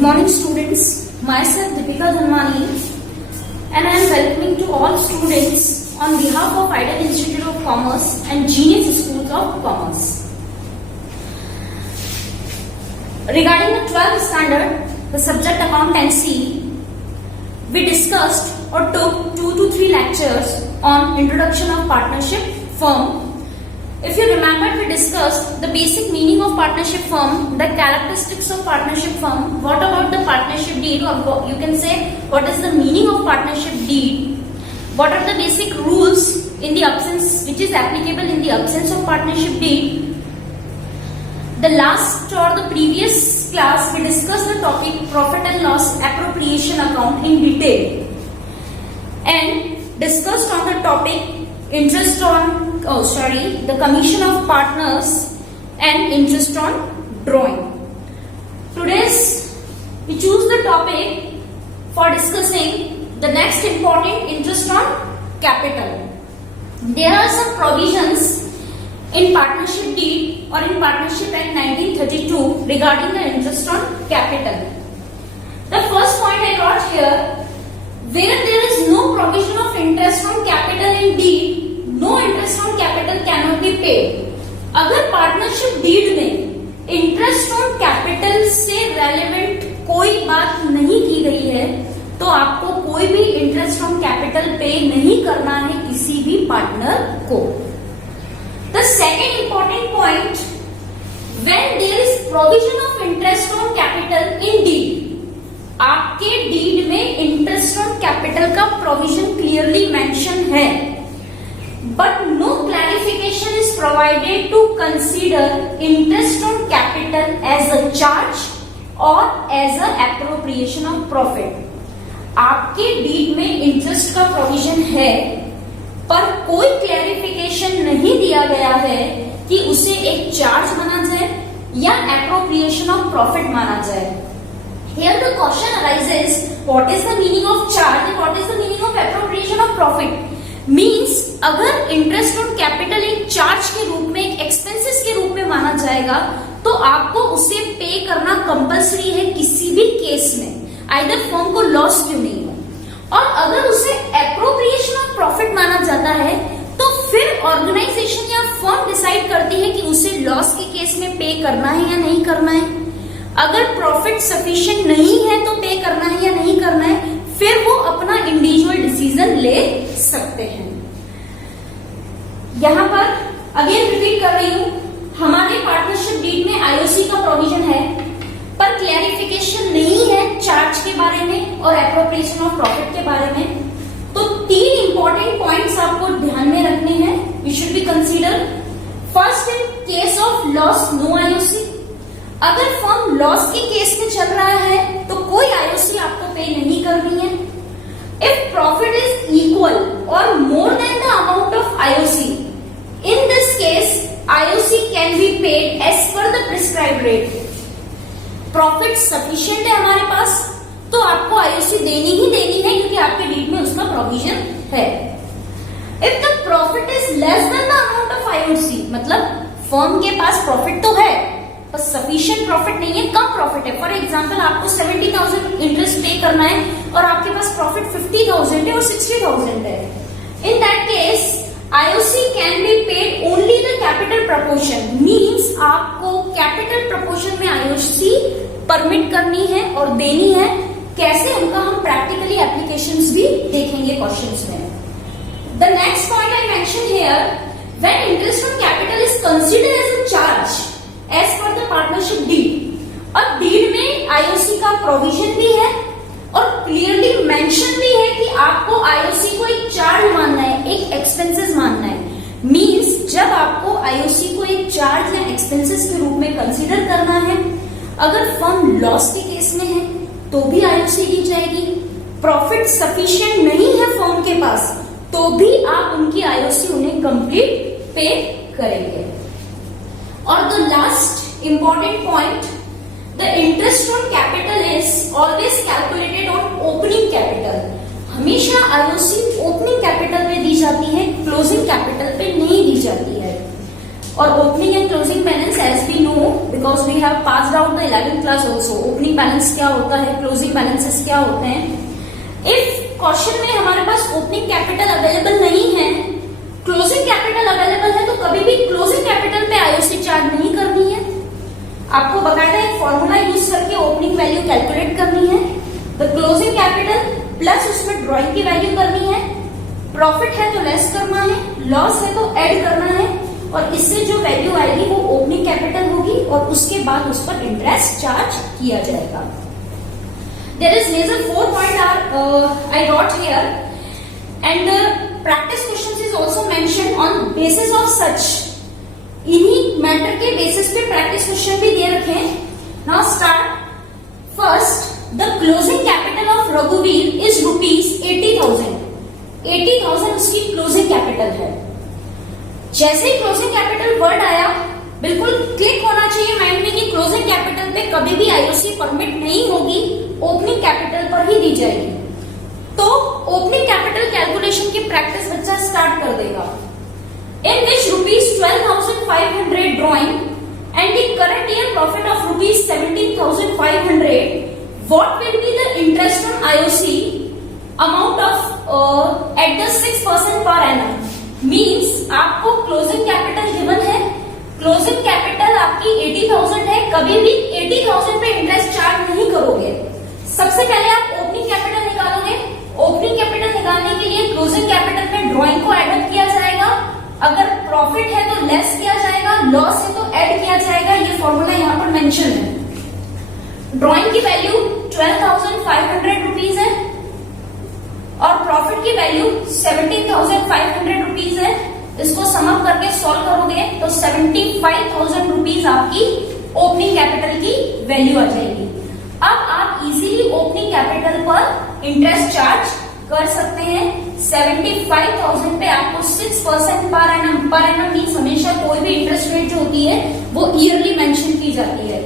Good morning students, myself Deepika Dhanwani and I am welcoming to all students on behalf of Ideal Institute of Commerce and Genius Schools of Commerce. Regarding the 12th standard, the subject accountancy, we discussed or took 2 to 3 lectures on introduction of partnership firm. If you remember, we discussed the basic meaning of partnership firm, the characteristics of partnership firm, what about the partnership deed, or you can say what is the meaning of partnership deed, what are the basic rules in the absence, which is applicable in the absence of partnership deed. The last or the previous class, we discussed the topic profit and loss appropriation account in detail and discussed on the topic the commission of partners and interest on drawing. Today's we choose the topic for discussing the next important interest on capital. There are some provisions in partnership deed or in partnership act 1932 regarding the interest on capital. The first point I got here, where there is no provision of interest on capital in deed, no interest on capital cannot be paid. अगर partnership deed में interest on capital से relevant कोई बात नहीं की गई है तो आपको कोई भी इंटरेस्ट ऑन कैपिटल पे नहीं करना है किसी भी पार्टनर को. The second important point, when there is provision of interest on capital in deed, आपके डीड में इंटरेस्ट ऑन कैपिटल का प्रोविजन क्लियरली मेंशन है, but no clarification is provided to consider interest on capital as a charge or as a appropriation of profit. आपके deed में interest का provision है पर कोई क्लैरिफिकेशन नहीं दिया गया है कि उसे एक चार्ज माना जाए या एप्रोप्रिएशन ऑफ प्रॉफिट माना जाए. Here the question arises, what is the meaning of charge and what is the meaning of appropriation of profit? Means अगर इंटरेस्ट ऑन कैपिटल एक चार्ज के रूप में, एक एक्सपेंसेस के रूप में माना जाएगा तो आपको उसे पे करना कंपलसरी है किसी भी केस में, आइदर फर्म को लॉस क्यों नहीं हो. और अगर उसे एप्रोप्रिएशन ऑफ प्रॉफिट माना जाता है तो फिर ऑर्गेनाइजेशन या फर्म डिसाइड करती है कि उसे लॉस के केस में पे करना है या नहीं करना है. अगर प्रॉफिट सफिशिएंट नहीं है तो पे करना है या नहीं करना है, फिर वो अपना इंडिविजुअल डिसीजन ले सकते हैं. यहां पर अगेन रिपीट कर रही हूं, हमारे पार्टनरशिप डीड में आईओसी का प्रोविजन है पर क्लैरिफिकेशन नहीं है चार्ज के बारे में और एप्रोप्रिएशन ऑफ प्रॉफिट के बारे में. तो 3 इंपॉर्टेंट पॉइंट्स आपको ध्यान में रखने हैं, we should be consider. First, in case of loss no IOC. अगर फर्म लॉस के केस में चल रहा है तो कोई आईओसी आपको पे नहीं करनी है. इफ प्रॉफिट इज इक्वल और more than the amount of IOC, in this case IOC can be paid as per the prescribed rate. Profit sufficient है हमारे पास तो आपको आईओसी देनी ही देनी है क्योंकि आपके डीड में उसका प्रोविजन है. If the profit is less than the amount of IOC, मतलब फर्म के पास प्रॉफिट तो है पर सफिशिएंट प्रॉफिट नहीं है, कम प्रॉफिट है. फॉर एग्जांपल आपको 70,000 इंटरेस्ट पे करना है और आपके पास प्रॉफिट 50,000 है और 60,000 है. In that case IOC can be paid only the capital proportion. Means आपको कैपिटल प्रपोर्शन में आईओसी परमिट करनी है और देनी है. कैसे, उनका हम प्रैक्टिकली एप्लीकेशंस भी देखेंगे क्वेश्चंस में. The next point I mention here, when interest on capital is considered as a charge as per the partnership deed, और डीड में आईओसी का प्रोविजन भी है और क्लियरली मेंशन भी है कि आपको आईओसी को एक चार्ज मानना है, एक एक्सपेंसेस मानना है. मींस जब आपको आईओसी को एक चार्ज या एक्सपेंसेस के रूप में कंसीडर करना है, अगर फर्म लॉस के केस में है तो भी आईओसी दी जाएगी. प्रॉफिट सफिशिएंट नहीं है फर्म के पास तो भी आप उनकी आईओसी उन्हें कंप्लीट पे करेंगे. और the last important point, the interest on capital is always calculated on opening capital. हमेशा आईओसी ओपनिंग कैपिटल पे दी जाती है, क्लोजिंग कैपिटल पे नहीं दी जाती है. और opening and closing balance as we know because we have passed out the 11th class also, opening balance क्या होता है, क्लोजिंग बैलेंसेस क्या होते हैं. इफ क्वेश्चन में हमारे पास ओपनिंग कैपिटल अवेलेबल नहीं है, क्लोजिंग कैपिटल अवेलेबल है, तो कभी भी क्लोजिंग कैपिटल पे आईओसी चार्ज नहीं करनी है. आपको बकायदा एक फॉर्मूला यूज करके ओपनिंग वैल्यू कैलकुलेट करनी है. द क्लोजिंग कैपिटल प्लस उसमें ड्रॉइंग की वैल्यू करनी है. प्रॉफिट है तो लेस करना है, लॉस है तो ऐड करना है, और इससे जो वैल्यू आएगी वो ओपनिंग कैपिटल होगी और उसके बाद उस पर इंटरेस्ट चार्ज किया जाएगा. There is major 4 point I wrote here and practice questions is also mention on basis of such. इन्हीं मैटर के बेसिस पे प्रैक्टिस क्वेश्चन भी दे रखे हैं. Now start. First, the closing capital of रघुवीर इज ₹80,000. 80,000 उसकी क्लोजिंग कैपिटल है. जैसे ही क्लोजिंग कैपिटल वर्ड आया, बिल्कुल क्लिक होना चाहिए माइंड में कि क्लोजिंग कैपिटल पे कभी भी आईओसी परमिट नहीं होगी, ओपनिंग कैपिटल पर ही दी जाएगी. तो ओपनिंग कैपिटल कैलकुलेशन की प्रैक्टिस बच्चा स्टार्ट कर देगा. In which ₹12,500 drawing and the current year profit of ₹17,500, what will be the interest on IOC amount of at the 6% per annum? Means आपको क्लोजिंग कैपिटल गिवन है, closing capital आपकी 80,000 है, कभी भी 80,000 पे इंटरेस्ट चार्ज नहीं करोगे. सबसे पहले आप ओपनिंग कैपिटल निकालोगे. ओपनिंग कैपिटल निकालने के लिए क्लोजिंग कैपिटल में ड्रॉइंग को एड किया जाएगा. अगर प्रॉफिट है तो लेस किया जाएगा, लॉस है तो ऐड किया जाएगा. ये फॉर्मूला यहाँ पर मेंशन है. ड्रॉइंग की वैल्यू 12,500 रुपीज है और प्रॉफिट की वैल्यू 17,500 रुपीज है. इसको सम अप करके सॉल्व करोगे तो 75,000 रुपीज आपकी ओपनिंग कैपिटल की वैल्यू आ जाएगी. अब आप इजीली ओपनिंग कैपिटल पर इंटरेस्ट चार्ज कर सकते हैं. 75,000 पे आपको 6% पर एनम मीन्स हमेशा कोई भी इंटरेस्ट रेट जो होती है वो ईयरली मेंशन की जाती है.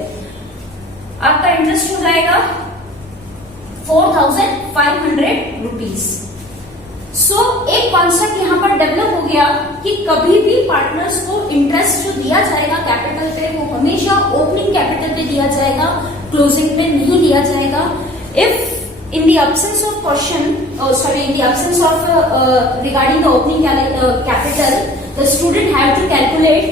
आपका इंटरेस्ट हो जाएगा 4,500 रुपीज. सो एक कॉन्सेप्ट यहाँ पर डेवलप हो गया कि कभी भी पार्टनर्स को इंटरेस्ट जो दिया जाएगा कैपिटल पे वो हमेशा ओपनिंग कैपिटल पे दिया जाएगा, क्लोजिंग पे नहीं दिया जाएगा. If in the absence of question, in the absence of regarding the opening capital, the student have to calculate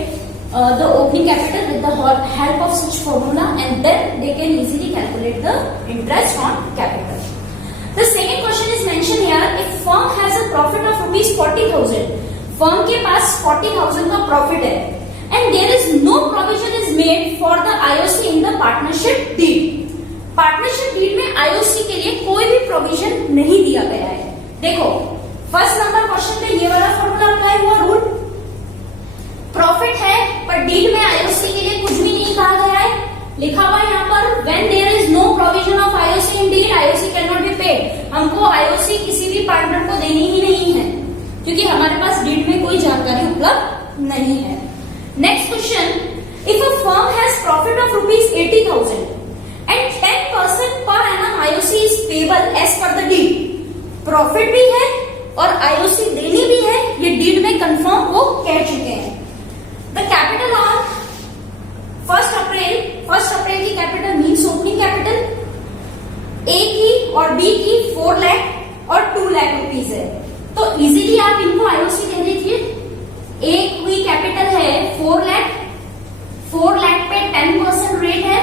the opening capital with the help of such formula, and then they can easily calculate the interest on capital. The second question is mentioned here. If firm has a profit of ₹40,000, firm के पास 40,000 का profit है, and there is no provision is made for the IOC in the partnership deed. Partnership deed में IOC के लिए कोई भी provision नहीं दिया गया है. देखो फर्स्ट नंबर क्वेश्चन पे ये वाला फॉर्मूला अप्लाई हुआ. रूल प्रॉफिट है पर डीड में आईओसी के लिए कुछ भी नहीं कहा गया है. लिखा हुआ यहाँ पर when there is no provision of IOC in deed IOC can not be paid. हमको आईओसी किसी भी पार्टनर को देनी ही नहीं है क्योंकि हमारे पास डीड में कोई जानकारी उपलब्ध नहीं है. Next question. If a firm has profit of ₹80,000 and 10% per annum IOC is payable as per the deed. Profit भी है और आईओसी देनी भी है, ये डीड में कंफर्म वो कह चुके हैं. द कैपिटल ऑन 1 अप्रैल की capital means opening capital A की और बी की 4 लाख और 2 लाख रुपीज है. तो इजीली आप इनको आईओसी दे दीजिए. ए की कैपिटल है 4 लाख, 4 लाख पे 10% रेट है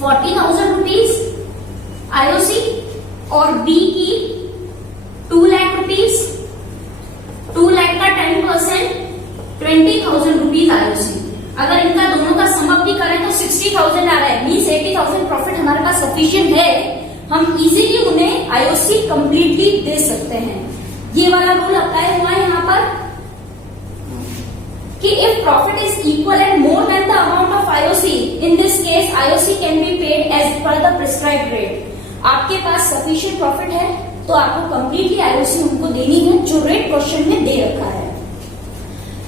40,000 रुपीज आईओसी, और बी की 2 लाख रुपीज, 2 लाख का 10% 20,000 रुपीज आईओसी. अगर इनका दोनों का सम अप भी करें तो 60,000 आ रहा है. मीन्स 80,000 प्रॉफिट हमारे पास सफिशिएंट है, हम इजीली उन्हें आईओसी कंप्लीटली दे सकते हैं. ये वाला रूल अप्लाई हुआ है यहाँ पर कि if profit is equal and more than the amount of IOC, in this case IOC can be paid as per the prescribed rate. आपके पास sufficient profit है तो आपको completely IOC उनको देनी है जो रेट क्वेश्चन में दे रखा है.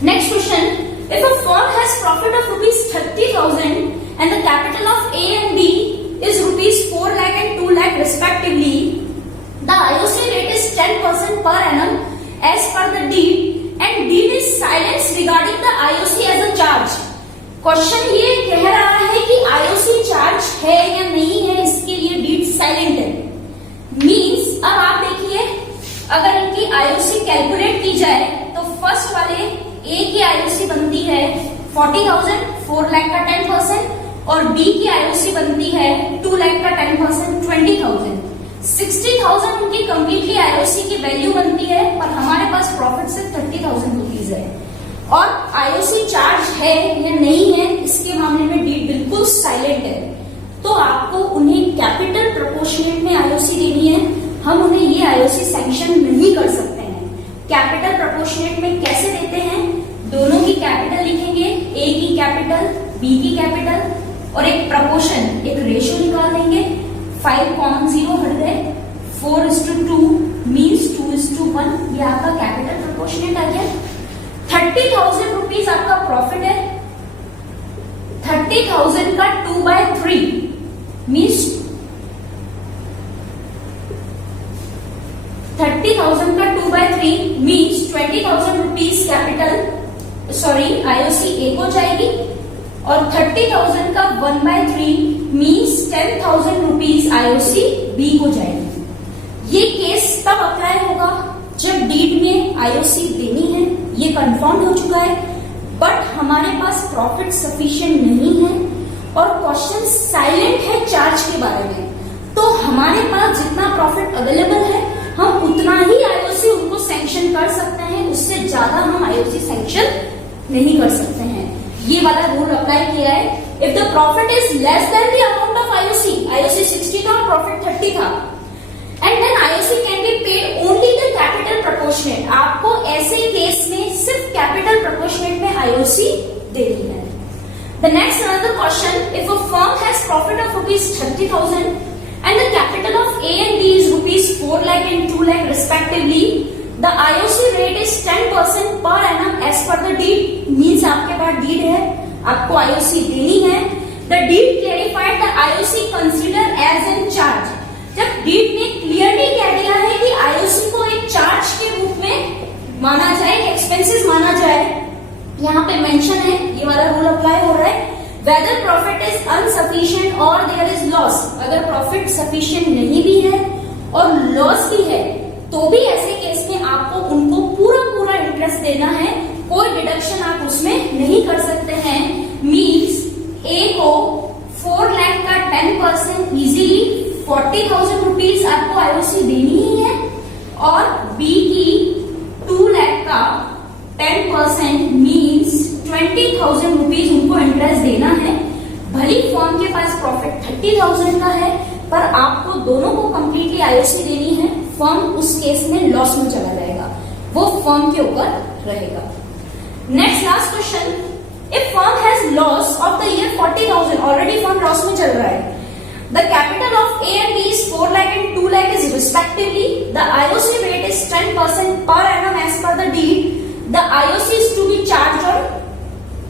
Next question. If a firm has profit of ₹30,000 and the capital of A and B is ₹4 lakh and 2 lakh respectively, the IOC rate is 10% per annum as per the deed, and deed is silence regarding the IOC as a question ये कह रहा है कि IOC charge है या नहीं है, इसके लिए डीड साइलेंट है। मींस अब आप देखिए, अगर इनकी आईओसी कैलकुलेट की जाए तो फर्स्ट वाले ए की आईओसी बनती है 40,000, 4 लाख का 10%, और बी की आईओसी बनती है 2 लाख का 10%, 20,000। 60,000 उनकी कंप्लीटली आईओसी की वैल्यू बनती है, पर हमारे पास प्रॉफिट सिर्फ 30,000 रुपीज है। और आईओसी चार्ज है या नहीं है, इसके मामले में डीड बिल्कुल साइलेंट है। तो आपको उन्हें कैपिटल प्रोपोर्शनेट में आईओसी देनी है। हम उन्हें ये आईओसी सैंक्शन नहीं कर सकते हैं। कैपिटल प्रोपोर्शनेट में कैसे देते हैं, दोनों की कैपिटल लिखेंगे, ए की कैपिटल, बी की कैपिटल, और एक प्रपोर्शन, एक रेशियो निकाल देंगे। 5 कॉमन 0 हट गए, 4:2 मीन्स 2:1, ये आपका कैपिटल प्रोपोर्शनेट आ गया। 30,000 रुपीज आपका प्रॉफिट है। 30,000 का 2/3 मीन्स 30,000 का 2/3 means 20,000 rupees capital, sorry IOC A को जाएगी, और 30,000 का 1/3 मीन्स 10,000 रुपीज आईओसी बी को जाएगी। ये केस तब अप्लाई होगा जब डीड में आईओसी देनी है, ये कंफर्म हो चुका है, बट हमारे पास प्रॉफिट सफिशिएंट नहीं है और क्वेश्चन साइलेंट है चार्ज के बारे में। तो हमारे पास जितना प्रॉफिट अवेलेबल है, हम उतना ही आईओसी उनको सैंक्शन कर सकते हैं, उससे ज्यादा हम आईओसी सैंक्शन नहीं कर सकते हैं। ये वाला रूल अप्लाई किया है। If the profit is less than the amount of IOC, IOC 60 था, प्रॉफिट 30 था, and then IOC can be paid only the capital proportionate. आपको ऐसे केस में सिर्फ कैपिटल प्रोपोर्शनेट में आईओसी देनी है। The next another question, if a firm has profit of ₹30,000 and the capital of A and B is ₹4 lakh and 2 lakh respectively, the IOC rate is 10% per annum as per the deed। Means आपके पास deed है, आपको IOC देनी है। The deed clarified the IOC consider as an charge। जब deed ने clearly कह दिया है कि आईओसी को एक चार्ज के रूप में माना जाए, एक्सपेंसेस माना जाए, यहाँ पे मेंशन है, ये वाला रूल अप्लाई हो रहा है। Whether profit is insufficient or there is loss, अगर प्रॉफिट सफिशिएंट नहीं भी है और लॉस भी है, तो भी ऐसे केस में आपको उनको पूरा इंटरेस्ट देना है, कोई डिडक्शन आप उसमें नहीं कर सकते हैं। मींस ए को 4 लाख का 10% इजीली 40,000 रुपीज आपको आईओसी देनी ही है, और बी की 2 लाख का 10% मींस 20,000 रुपीज उनको इंटरेस्ट देना है। भली फर्म के पास प्रॉफिट 30,000 का है, पर आपको दोनों को कंप्लीटली आईओसी देनी है। फर्म उस केस में लॉस में चला जाएगा, वो फर्म के ऊपर रहेगा। Next last question, if firm has loss of the year 40,000, already firm loss में चल रहा है, the capital of A and B is 4 lakh and 2 lakh is respectively, the IOC rate is 10% per annum as per the deed, the IOC is to be charge on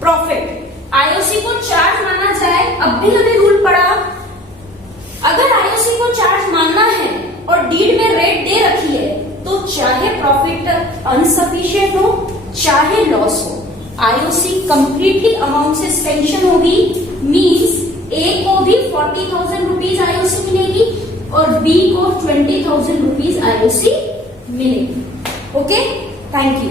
profit. IOC को charge माना जाए, अब भी हमें रूल पड़ा, अगर IOC को charge मानना है और डीड में रेट दे रखी है, तो चाहे प्रॉफिट अनसफिशिएंट हो चाहे लॉस हो, आईओसी कंप्लीटली अमाउंट से सैंक्शन होगी। मींस ए को भी 40,000 रुपीज आईओसी मिलेगी और बी को 20,000 रुपीज आईओसी मिलेगी। Okay, thank you.